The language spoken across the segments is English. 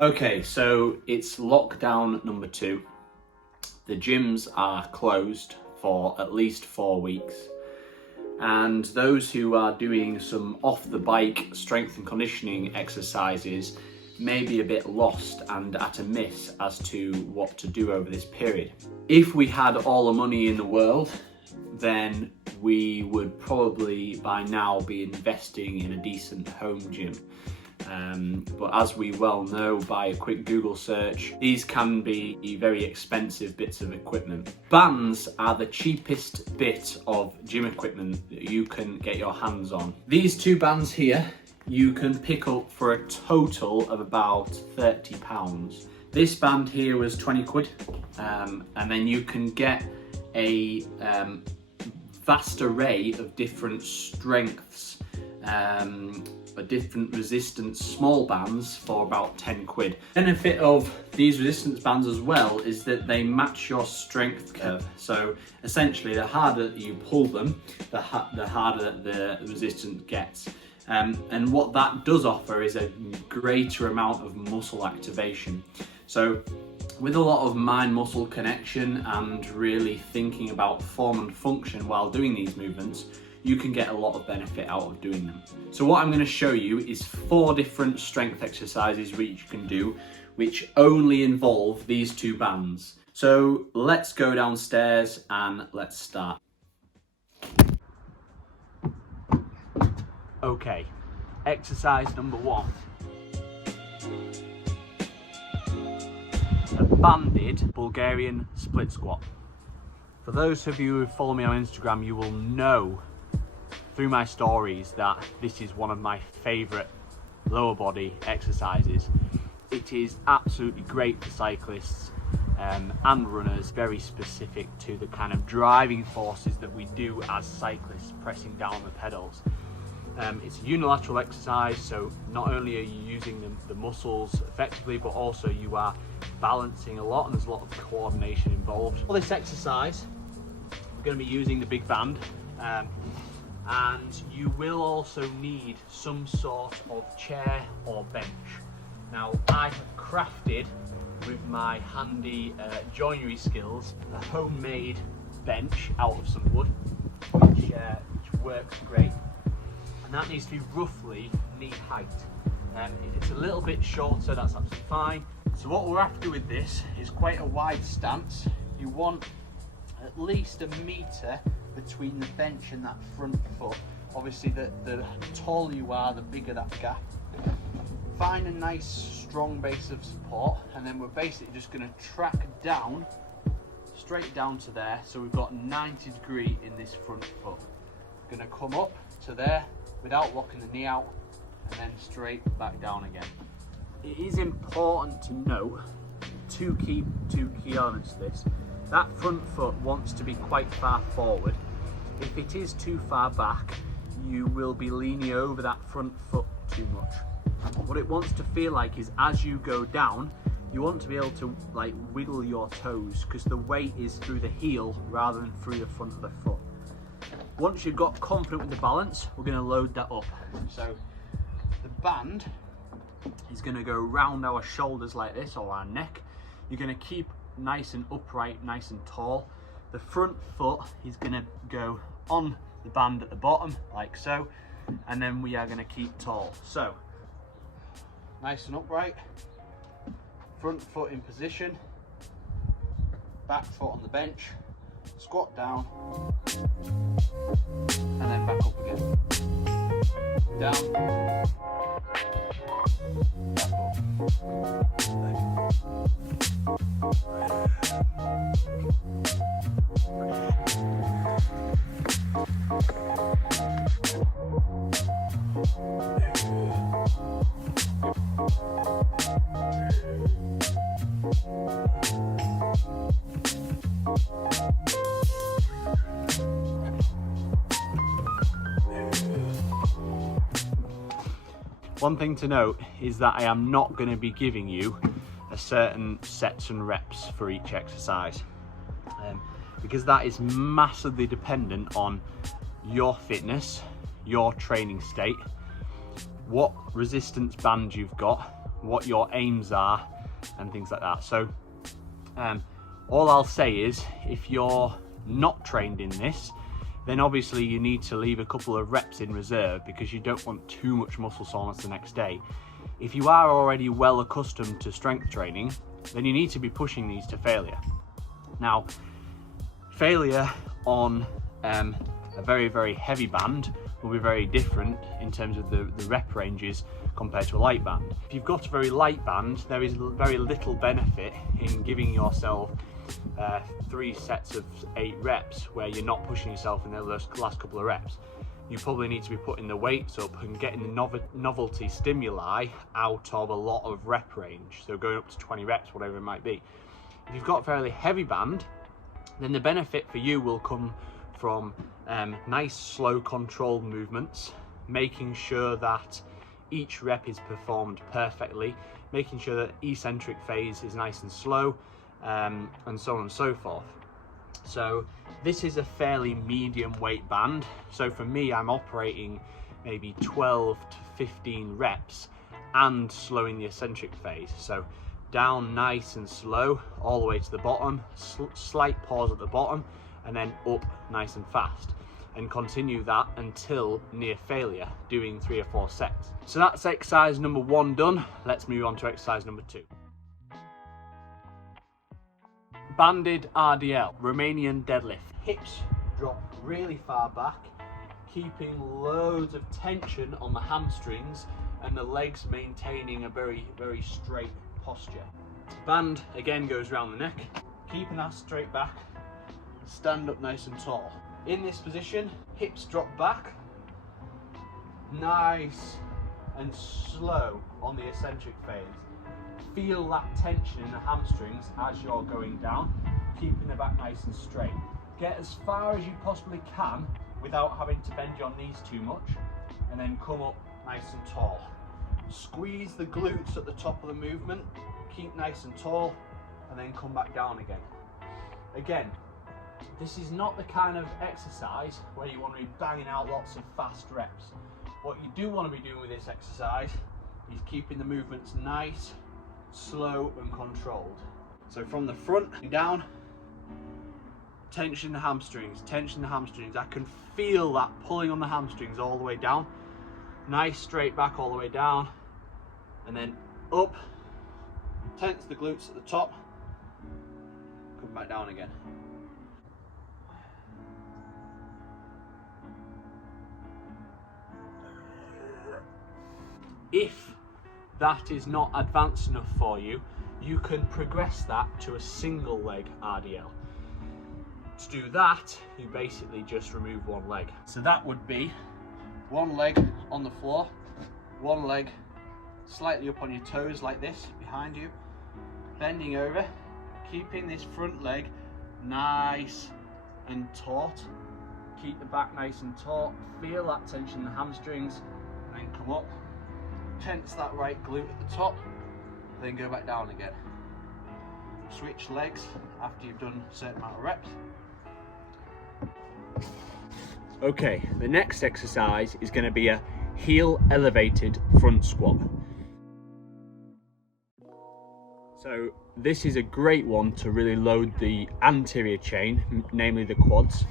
Okay, so it's lockdown number 2. The gyms are closed for at least 4 weeks. And those who are doing some off the bike strength and conditioning exercises may be a bit lost and at a miss as to what to do over this period. If we had all the money in the world, then we would probably by now be investing in a decent home gym. But as we well know by a quick Google search, these can be very expensive bits of equipment. Bands are the cheapest bit of gym equipment that you can get your hands on. These 2 bands here, you can pick up for a total of about £30. This band here was 20 quid, and then you can get a vast array of different strengths, different resistance small bands for about 10 quid. The benefit of these resistance bands as well is that they match your strength curve. So essentially the harder you pull them, the harder the resistance gets. And what that does offer is a greater amount of muscle activation. So with a lot of mind-muscle connection and really thinking about form and function while doing these movements, you can get a lot of benefit out of doing them. So what I'm going to show you is 4 different strength exercises which you can do, which only involve these 2 bands. So let's go downstairs and let's start. Okay, exercise number 1. A banded Bulgarian split squat. For those of you who follow me on Instagram, you will know through my stories that this is one of my favourite lower body exercises. It is absolutely great for cyclists and runners, very specific to the kind of driving forces that we do as cyclists, pressing down the pedals. It's a unilateral exercise, so not only are you using the muscles effectively, but also you are balancing a lot, and there's a lot of coordination involved. For this exercise, we're going to be using the big band. And you will also need some sort of chair or bench. Now, I have crafted with my handy joinery skills a homemade bench out of some wood, which works great, and that needs to be roughly knee height. If it's a little bit shorter, that's absolutely fine. So what we're after with this is quite a wide stance. You want at least 1 metre between the bench and that front foot. Obviously the taller you are, the bigger that gap. Find a nice strong base of support, and then we're basically just going to track down, straight down to there. So we've got 90 degree in this front foot. Going to come up to there without locking the knee out, and then straight back down again. It is important to know two key elements to this. That front foot wants to be quite far forward. If it is too far back, you will be leaning over that front foot too much. What it wants to feel like is as you go down, you want to be able to like wiggle your toes, because the weight is through the heel rather than through the front of the foot. Once you've got confident with the balance, we're going to load that up. So the band is going to go round our shoulders like this, or our neck. You're going to keep nice and upright, nice and tall. The front foot is going to go on the band at the bottom like so, and then we are going to keep tall. So nice and upright, front foot in position, back foot on the bench, squat down, and then back up again. Down, back One thing to note is that I am not going to be giving you a certain sets and reps for each exercise, because that is massively dependent on your fitness, your training state, what resistance band you've got, what your aims are and things like that. So all I'll say is, if you're not trained in this, then obviously you need to leave a couple of reps in reserve because you don't want too much muscle soreness the next day. If you are already well accustomed to strength training, then you need to be pushing these to failure. Now, failure on a very, very heavy band will be very different in terms of the rep ranges compared to a light band. If you've got a very light band, there is very little benefit in giving yourself 3 sets of 8 reps where you're not pushing yourself in the last couple of reps. You probably need to be putting the weights up and getting the novelty stimuli out of a lot of rep range, so going up to 20 reps, whatever it might be. If you've got a fairly heavy band, then the benefit for you will come from nice slow controlled movements, making sure that each rep is performed perfectly, making sure that eccentric phase is nice and slow, and so on and so forth. So this is a fairly medium weight band, so for me I'm operating maybe 12 to 15 reps and slowing the eccentric phase. So down nice and slow all the way to the bottom, slight pause at the bottom, and then up nice and fast, and continue that until near failure, doing 3 or 4 sets. So that's exercise number 1 done. Let's move on to exercise number 2. Banded RDL, Romanian deadlift. Hips drop really far back, keeping loads of tension on the hamstrings and the legs maintaining a very, very straight posture. Band again goes around the neck, keeping that straight back, stand up nice and tall. In this position, hips drop back, nice and slow on the eccentric phase. Feel that tension in the hamstrings as you're going down, keeping the back nice and straight. Get as far as you possibly can without having to bend your knees too much, and then come up nice and tall. Squeeze the glutes at the top of the movement, keep nice and tall, and then come back down again. Again, this is not the kind of exercise where you want to be banging out lots of fast reps. What you do want to be doing with this exercise is keeping the movements nice, slow and controlled. So from the front down, tension the hamstrings, tension the hamstrings. I can feel that pulling on the hamstrings all the way down. Nice straight back all the way down, and then up, tense the glutes at the top, come back down again. If that is not advanced enough for you, you can progress that to a single leg RDL. To do that, you basically just remove one leg. So that would be one leg on the floor, one leg slightly up on your toes like this, behind you, bending over, keeping this front leg nice and taut. Keep the back nice and taut, feel that tension in the hamstrings, and then come up. Tense that right glute at the top, then go back down again. Switch legs after you've done a certain amount of reps. Okay, the next exercise is going to be a heel elevated front squat. So this is a great one to really load the anterior chain, namely the quads.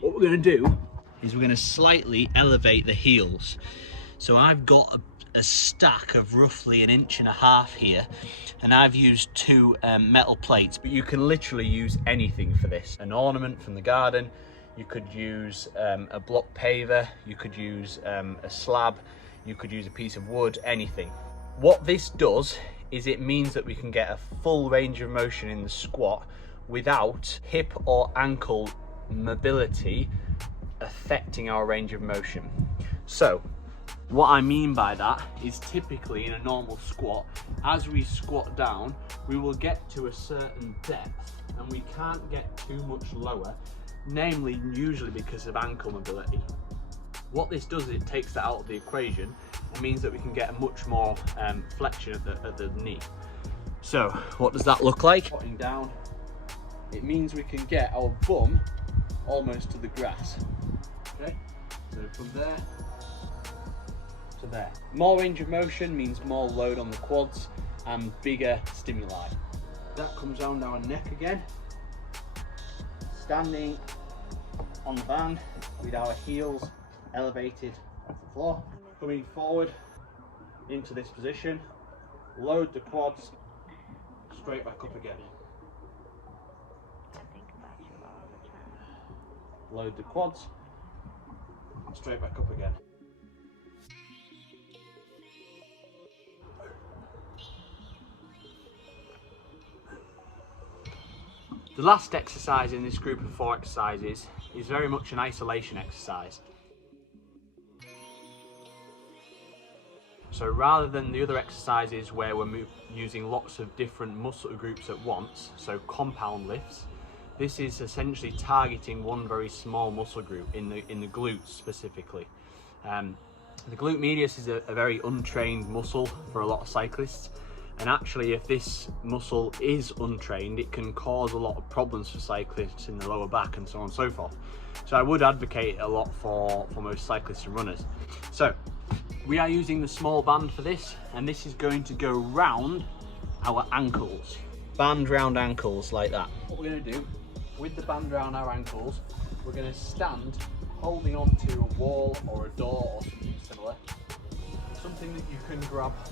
What we're going to do is we're going to slightly elevate the heels. So I've got a stack of roughly 1.5 inches here, and I've used 2 metal plates, but you can literally use anything for this. An ornament from the garden, you could use a block paver, you could use a slab, you could use a piece of wood, anything. What this does is it means that we can get a full range of motion in the squat without hip or ankle mobility affecting our range of motion. So what I mean by that is, typically in a normal squat, as we squat down, we will get to a certain depth and we can't get too much lower, namely usually because of ankle mobility. What this does is it takes that out of the equation and means that we can get a much more flexion at the knee. So what does that look like? Squatting down, it means we can get our bum almost to the grass. Okay, so from there, to there. More range of motion means more load on the quads and bigger stimuli. That comes round our neck again, standing on the band with our heels elevated off the floor, coming forward into this position, load the quads, straight back up again. I think about you all the time. Load the quads, straight back up again. The last exercise in this group of 4 exercises is very much an isolation exercise. So rather than the other exercises where we're using lots of different muscle groups at once, so compound lifts, this is essentially targeting one very small muscle group in the glutes specifically. The glute medius is a very untrained muscle for a lot of cyclists, and actually if this muscle is untrained it can cause a lot of problems for cyclists in the lower back and so on and so forth. So I would advocate it a lot for most cyclists and runners. So we are using the small band for this, and this is going to go round our ankles. Band round ankles like that. What we're going to do with the band round our ankles, we're going to stand holding onto a wall or a door or something similar. Something that you can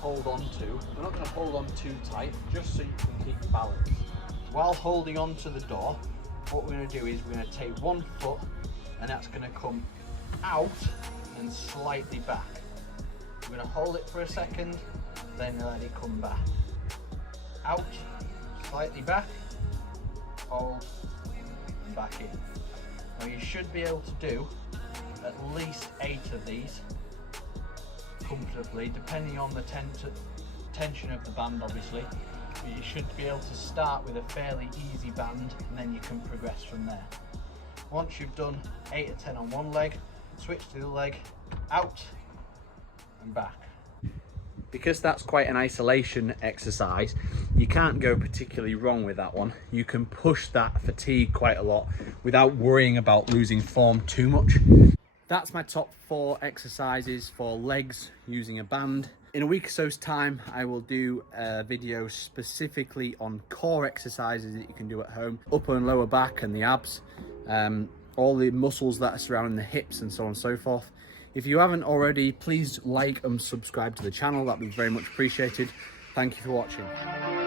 hold on to. We're not going to hold on too tight, just so you can keep balance. While holding on to the door, what we're going to do is we're going to take one foot, and that's going to come out and slightly back. We're going to hold it for a second, then let it come back. Out, slightly back, hold, and back in. Now you should be able to do at least 8 of these comfortably, depending on the tension of the band obviously, but you should be able to start with a fairly easy band and then you can progress from there. Once you've done 8 or 10 on one leg, switch to the leg, out and back. Because that's quite an isolation exercise, you can't go particularly wrong with that one. You can push that fatigue quite a lot without worrying about losing form too much. That's my top 4 exercises for legs using a band. In a week or so's time, I will do a video specifically on core exercises that you can do at home, upper and lower back and the abs, all the muscles that are surrounding the hips and so on and so forth. If you haven't already, please like and subscribe to the channel. That'd be very much appreciated. Thank you for watching.